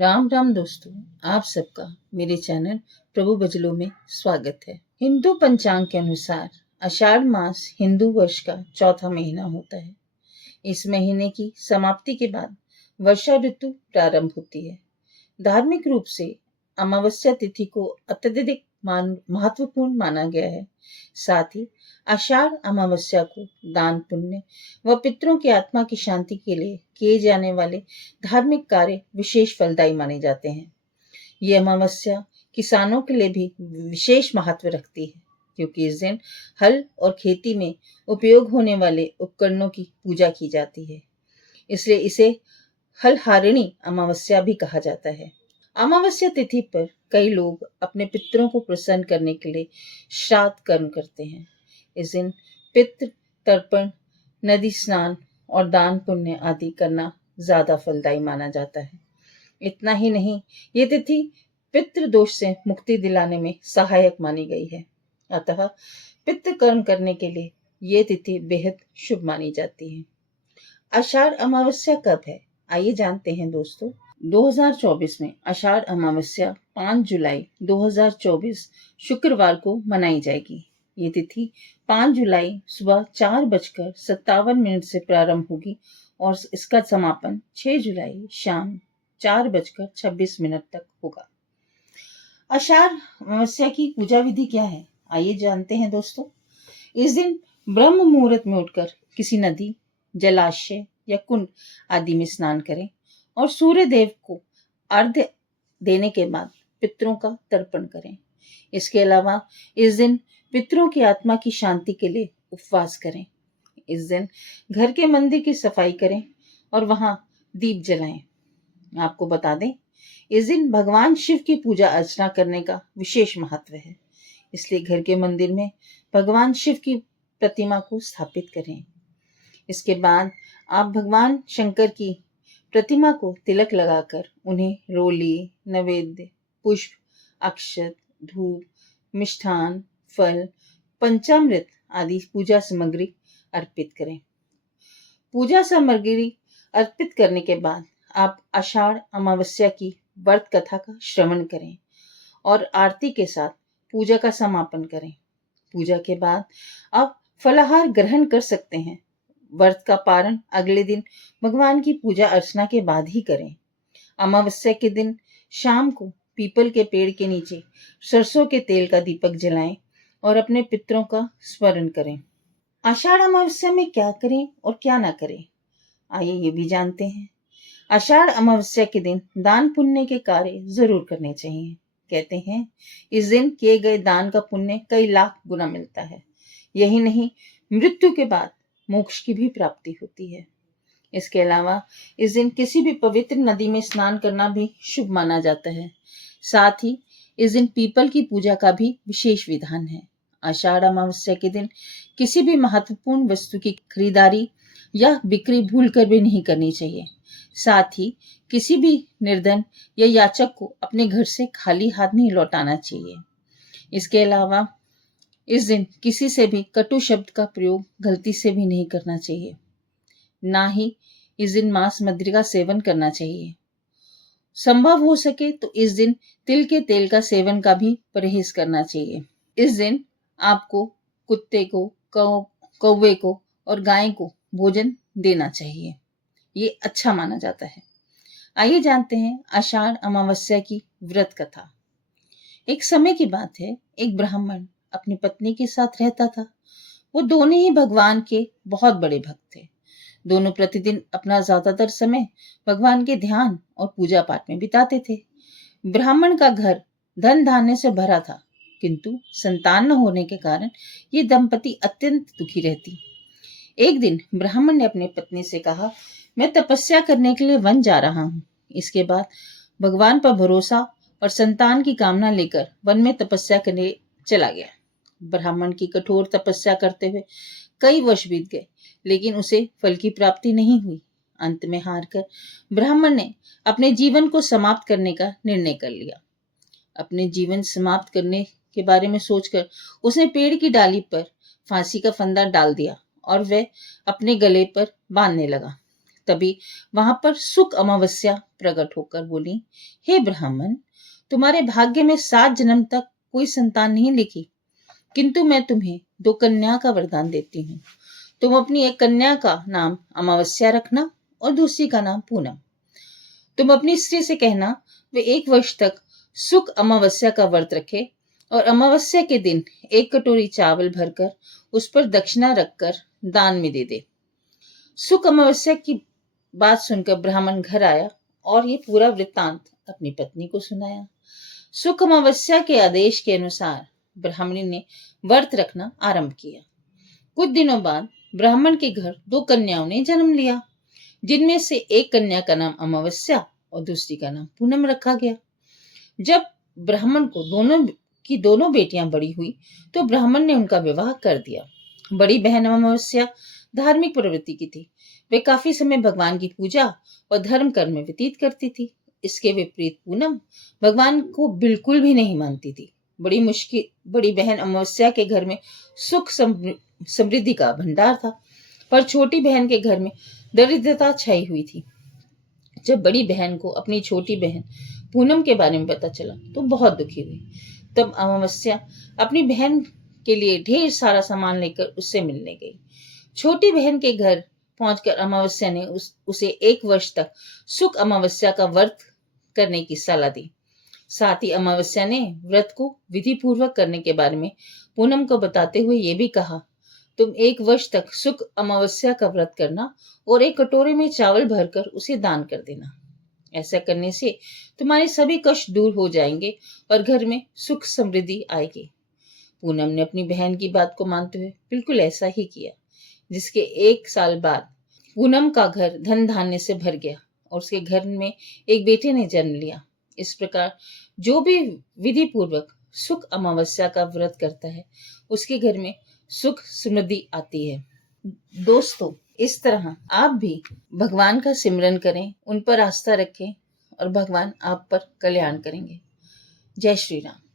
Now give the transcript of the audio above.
राम राम दोस्तों, आप सबका मेरे चैनल प्रभु बजलो में स्वागत है। हिंदू पंचांग के अनुसार आषाढ़ मास हिंदू वर्ष का चौथा महीना होता है। इस महीने की समाप्ति के बाद वर्षा ऋतु प्रारंभ होती है। धार्मिक रूप से अमावस्या तिथि को अत्यधिक महत्वपूर्ण माना गया है। साथ ही आषाढ़ अमावस्या को दान पुण्य व पितरों की आत्मा की शांति के लिए किए जाने वाले धार्मिक कार्य विशेष फलदायी माने जाते हैं। ये अमावस्या किसानों के लिए भी विशेष महत्व रखती है, क्योंकि इस दिन हल और खेती में उपयोग होने वाले उपकरणों की पूजा की जाती है। इसलिए इसे हलहारिणी अमावस्या भी कहा जाता है। अमावस्या तिथि पर कई लोग अपने पितरों को प्रसन्न करने के लिए श्राद्ध कर्म करते हैं। इस दिन पितृ तर्पण, नदी स्नान और दान पुण्य आदि करना ज्यादा फलदायी माना जाता है। इतना ही नहीं, ये तिथि पितृ दोष से मुक्ति दिलाने में सहायक मानी गई है। अतः पितृ कर्म करने के लिए ये तिथि बेहद शुभ मानी जाती है। आषाढ़ अमावस्या कब है, आइए जानते हैं दोस्तों। 2024 में आषाढ़ अमावस्या 5 जुलाई 2024 शुक्रवार को मनाई जाएगी। ये तिथि 5 जुलाई सुबह 4:57 से प्रारंभ होगी और इसका समापन 6 जुलाई शाम 4:26 तक होगा। आषाढ़ अमावस्या की पूजा विधि क्या है, आइए जानते हैं दोस्तों। इस दिन ब्रह्म मुहूर्त में उठकर किसी नदी, जलाशय या कुंड आदि में स्नान करें और सूर्य देव को अर्घ्य देने के बाद पितरों का तर्पण करें। इसके अलावा इस दिन पितरों की आत्मा की शांति के लिए उपवास करें। इस दिन घर के मंदिर की सफाई करें और वहां दीप जलाएं। आपको बता दें, इस दिन भगवान शिव की पूजा अर्चना करने का विशेष महत्व है। इसलिए घर के मंदिर में भगवान शिव की प्रतिमा को स्थापित करें। इसके बाद आप भगवान शंकर की प्रतिमा को तिलक लगाकर उन्हें रोली, नैवेद्य, पुष्प, अक्षत, धूप, मिष्ठान, फल, पंचामृत आदि पूजा सामग्री अर्पित करें। पूजा सामग्री अर्पित करने के बाद आप आषाढ़ अमावस्या की व्रत कथा का श्रवण करें और आरती के साथ पूजा का समापन करें। पूजा के बाद आप फलाहार ग्रहण कर सकते हैं। व्रत का पारण अगले दिन भगवान की पूजा अर्चना के बाद ही करें। अमावस्या के दिन शाम को पीपल के पेड़ के नीचे सरसों के तेल का दीपक जलाएं और अपने पितरों का स्मरण करें। आषाढ़ अमावस्या में क्या करें और क्या ना करें, आइए ये भी जानते हैं। आषाढ़ अमावस्या के दिन दान पुण्य के कार्य जरूर करने चाहिए। कहते हैं इस दिन किए गए दान का पुण्य कई लाख गुना मिलता है। यही नहीं, मृत्यु के बाद मोक्ष की भी प्राप्ति होती है। इसके अलावा इस दिन किसी भी पवित्र नदी में स्नान करना भी शुभ माना जाता है। साथ ही इस दिन पीपल की पूजा का भी विशेष विधान है। आषाढ़ अमावस्या के दिन किसी भी महत्वपूर्ण वस्तु की खरीदारी या बिक्री भूलकर भी नहीं करनी चाहिए। साथ ही किसी भी निर्धन या याचक को अपने घर से खाली हाथ नहीं लौटाना चाहिए। इसके अलावा इस दिन किसी से भी कटु शब्द का प्रयोग गलती से भी नहीं करना चाहिए। ना ही इस दिन मांस मदिरा का सेवन करना चाहिए। संभव हो सके तो इस दिन तिल के तेल का सेवन का भी परहेज करना चाहिए। इस दिन आपको कुत्ते को, कौवे को और गाय को भोजन देना चाहिए। ये अच्छा माना जाता है। आइए जानते हैं आषाढ़ अमावस्या की व्रत कथा। एक समय की बात है, एक ब्राह्मण अपनी पत्नी के साथ रहता था। वो दोनों ही भगवान के बहुत बड़े भक्त थे। दोनों प्रतिदिन अपना ज्यादातर समय भगवान के ध्यान और पूजा पाठ में बिताते थे। ब्राह्मण का घर धन धान्य से भरा था, किंतु संतान न होने के कारण ये दंपति अत्यंत दुखी रहती। एक दिन ब्राह्मण ने अपनी पत्नी से कहा, मैं तपस्या करने के लिए वन जा रहा हूँ। इसके बाद भगवान पर भरोसा और संतान की कामना लेकर वन में तपस्या करने चला गया। ब्राह्मण की कठोर तपस्या करते हुए कई वर्ष बीत गए, लेकिन उसे फल की प्राप्ति नहीं हुई। अंत में हारकर ब्राह्मण ने अपने जीवन को समाप्त करने का निर्णय कर लिया। अपने जीवन समाप्त करने के बारे में सोचकर उसने पेड़ की डाली पर फांसी का फंदा डाल दिया और वह अपने गले पर बांधने लगा। तभी वहां पर सुख अमावस्या प्रकट होकर बोली, हे ब्राह्मण, तुम्हारे भाग्य में 7 जन्म तक कोई संतान नहीं लिखी, किंतु मैं तुम्हें 2 कन्या का वरदान देती हूँ। तुम अपनी एक कन्या का नाम अमावस्या रखना और दूसरी का नाम पूनम। तुम अपनी स्त्री से कहना वे 1 वर्ष तक सुख अमावस्या का व्रत रखे और अमावस्या के दिन 1 कटोरी चावल भरकर उस पर दक्षिणा रखकर दान में दे दे। सुख अमावस्या की बात सुनकर ब्राह्मण घर आया और ये पूरा वृत्तांत अपनी पत्नी को सुनाया। सुख अमावस्या के आदेश के अनुसार ब्राह्मणी ने व्रत रखना आरंभ किया। कुछ दिनों बाद ब्राह्मण के घर 2 कन्याओं ने जन्म लिया, जिनमें से एक कन्या का नाम अमावस्या और दूसरी का नाम पूनम रखा गया। जब ब्राह्मण को दोनों बेटियां बड़ी हुई तो ब्राह्मण ने उनका विवाह कर दिया। बड़ी बहन अमावस्या धार्मिक प्रवृत्ति की थी। वे काफी समय भगवान की पूजा और धर्म कर्म में व्यतीत करती थी। इसके विपरीत पूनम भगवान को बिल्कुल भी नहीं मानती थी। बड़ी बहन अमावस्या के घर में सुख समृद्धि का भंडार था, पर छोटी बहन के घर में दरिद्रता छाई हुई थी। जब बड़ी बहन को अपनी छोटी बहन पूनम के बारे में पता चला तो बहुत दुखी हुई। तब अमावस्या अपनी बहन के लिए ढेर सारा सामान लेकर उससे मिलने गई। छोटी बहन के घर पहुंचकर अमावस्या ने उसे 1 वर्ष तक सुख अमावस्या का व्रत करने की सलाह दी। साथ ही अमावस्या ने व्रत को विधि पूर्वक करने के बारे में पूनम को बताते हुए ये भी कहा, तुम 1 वर्ष तक सुख अमावस्या का व्रत करना और 1 कटोरे में चावल भरकर उसे दान कर देना। ऐसा करने से तुम्हारे सभी कष्ट दूर हो जाएंगे और घर में सुख समृद्धि आएगी। पूनम ने अपनी बहन की बात को मानते हुए बिल्कुल ऐसा ही किया, जिसके 1 साल बाद पूनम का घर धन धान्य से भर गया और उसके घर में एक बेटे ने जन्म लिया। इस प्रकार जो भी विधि पूर्वक सुख अमावस्या का व्रत करता है उसके घर में सुख समृद्धि आती है। दोस्तों, इस तरह आप भी भगवान का सिमरन करें, उन पर आस्था रखें और भगवान आप पर कल्याण करेंगे। जय श्री राम।